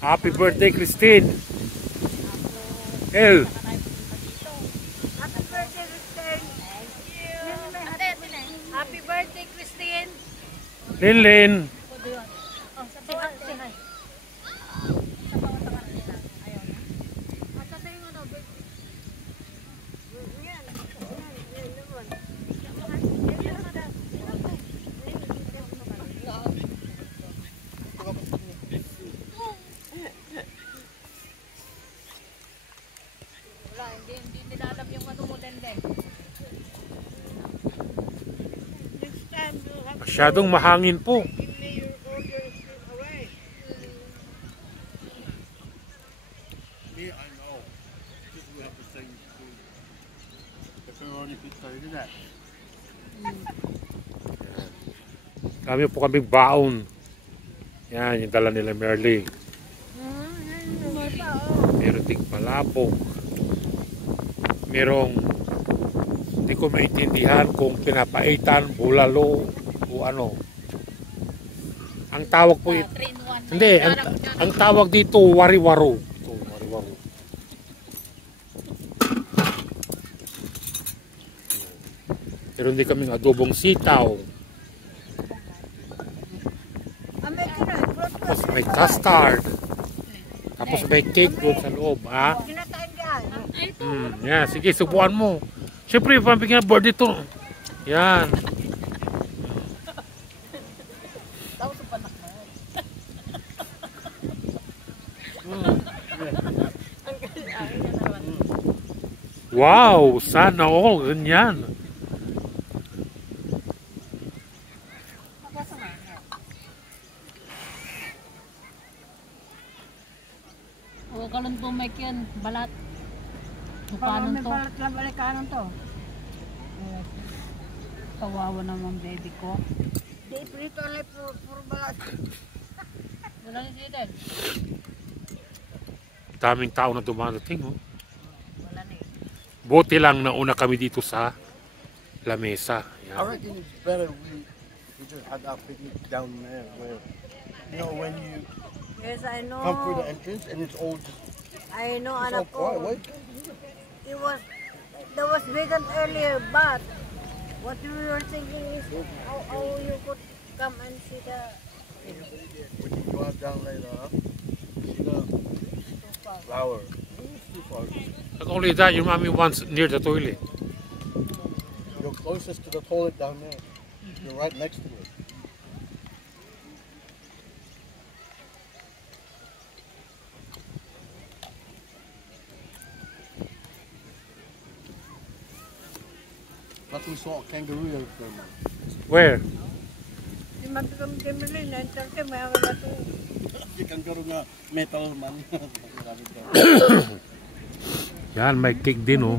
Happy birthday, Christine. El. Happy birthday, Christine. Thank you. Happy birthday, Christine. Linlin. Hindi nila alam yung ano mo din. Masyadong mahangin po. Kami po kaming baon. Yan, yung dala nila Merly. Meron ting palabok. Merong hindi ko maintindihan kung pinapaitan, bulalo o ano. Ang tawag po hindi, ang tawag dito wari-waro. Ito, wari-waro. Meron din kaming adobong sitaw. Tapos may custard. Tapos may cake doon sa loob, ha? Yan, sige, subukan mo. Siyempre, pambigyan board dito. Yan. Wow, sana all, ganyan. O, kalon po may yan, balat. Paano to? Balat lang balik kanon to. Kawawa naman baby ko. Di prito ulit puro balat. Wala ni dito. Daming tao na dumadating, oh. Wala na eh. Buti lang nauna kami dito sa lamesa. I reckon it's better we just had our picnic down there where, you know, when you Yes, I know. come through the entrance and it's all just I know, it's anak all ko. quiet. There was vacant earlier, but what we were thinking is how you could come and see the When you drive down later, you see the flower. It's too far. Not only that, your mommy wants near the toilet. You're closest to the toilet down there. You're right next to it. Plus we saw a kangaroo there. Where? Si kangaroo nga metal man. Yan, may cake din, oh.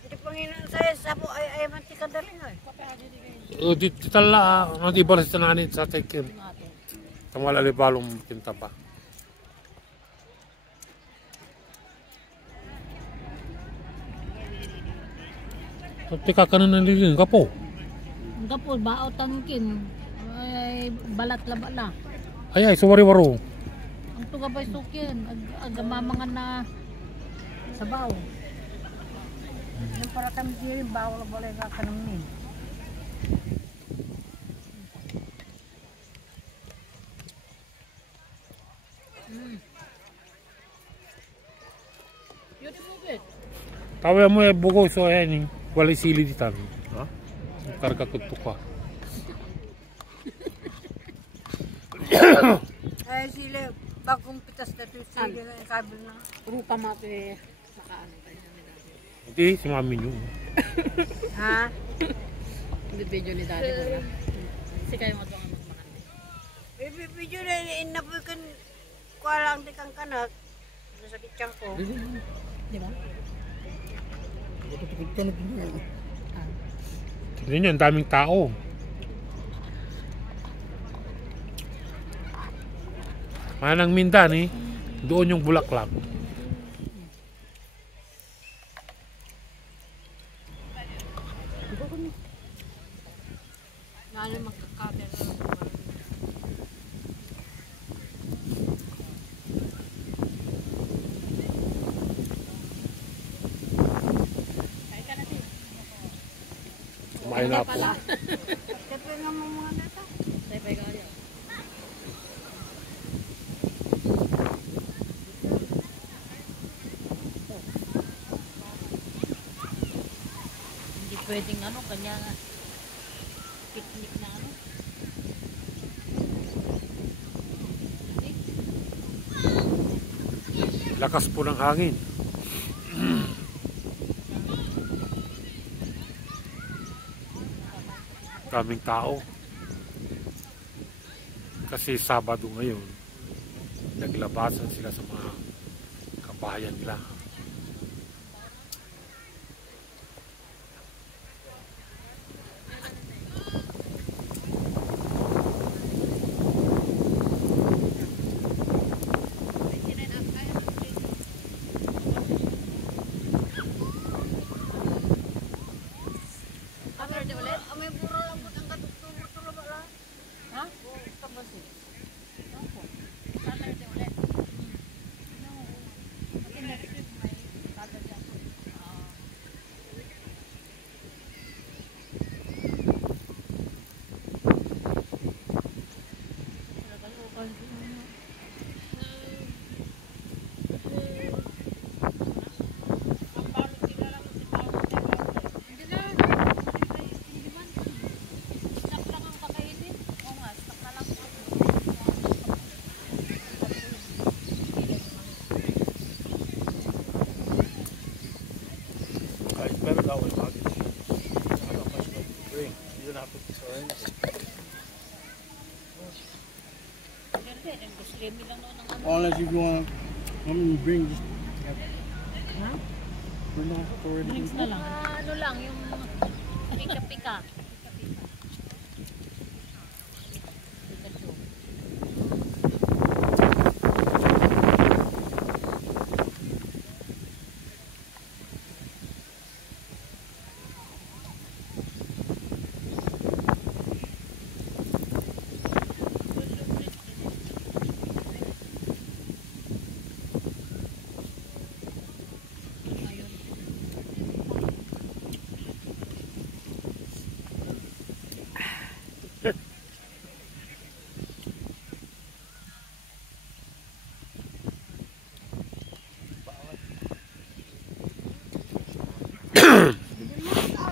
Hindi Panginoon saya sa po ay mantika daling ay. Dito tala, nanti balas tananin sa tekin. Kamala balong pinta pa. Tika ka na nalilin ka po. Ang po, bao tangkin. Ay, balat laba na. Ay, suwari-waro. Ang tuga ba'y sukin. Agamamangan na sabaw. Yung para kami diri, bao la boleh ka kanamin. Beautiful bit. Tawa mo e bugo so yani. Wala sili di tan. Ha? Karga kutu ka. Ay sila bagong pitas na ito sila na kabil na. Rupa mati nakaano tayo nila. Hindi si mami niyo. Ha? Hindi video ni daddy ko na. Kasi kayo magawa magmakan. Video na inapoy kan kuala ang tikang kanak. Sa kitsang ko. Di ba? Tignan niyo, ang daming tao. Manang Mindan eh. Doon yung bulaklak. pineapple. Siyempre nga mga nata. Tay-tay kaya. Hindi pwedeng ano, kanya picnic na ano. Lakas po ng hangin. Daming tao. Kasi Sabado ngayon, naglabasan sila sa mga kabayan nila. Ha? Ito ba si? Saturday ulit. Kasi next week may Saturday ako. Hindi na. Hindi man. Stock lang ang kakainin. Oo nga, stock na lang. It's better that way, Mark. Not that much like to bring. You don't have to pick or anything. Hindi, nag-slimming lang noon ng ano. Unless you want to bring just Ha? bring the whole story. Drinks na lang. Ano lang, yung pika-pika. Pika-pika. Pikachu.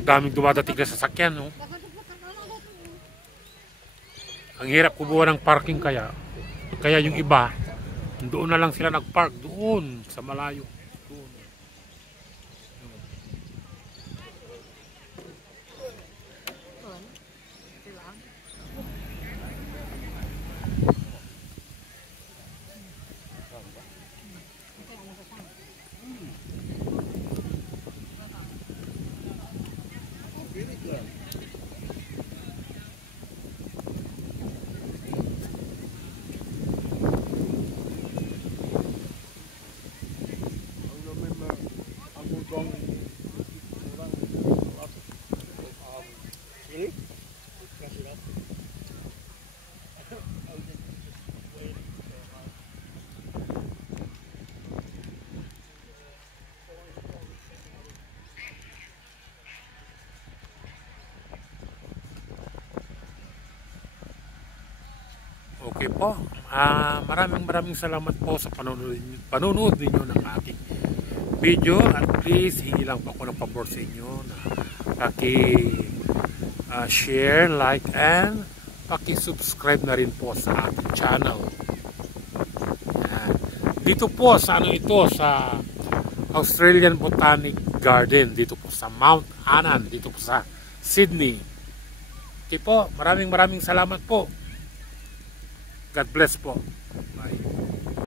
Daming dumadating na sasakyan, no? Ang hirap kumuha ng parking kaya. Kaya yung iba, doon na lang sila nagpark. Doon, sa malayo. Doon. Really? Okay po. Maraming salamat po sa panonood ninyo ng aking video. At please, hingi lang po ako ng pabor sa inyo na share, like, and paki-subscribe na rin po sa ating channel. Yan. Dito po sa sa Australian Botanic Garden, dito po sa Mount Annan, dito po sa Sydney. Okay po, maraming salamat po. God bless po. Bye.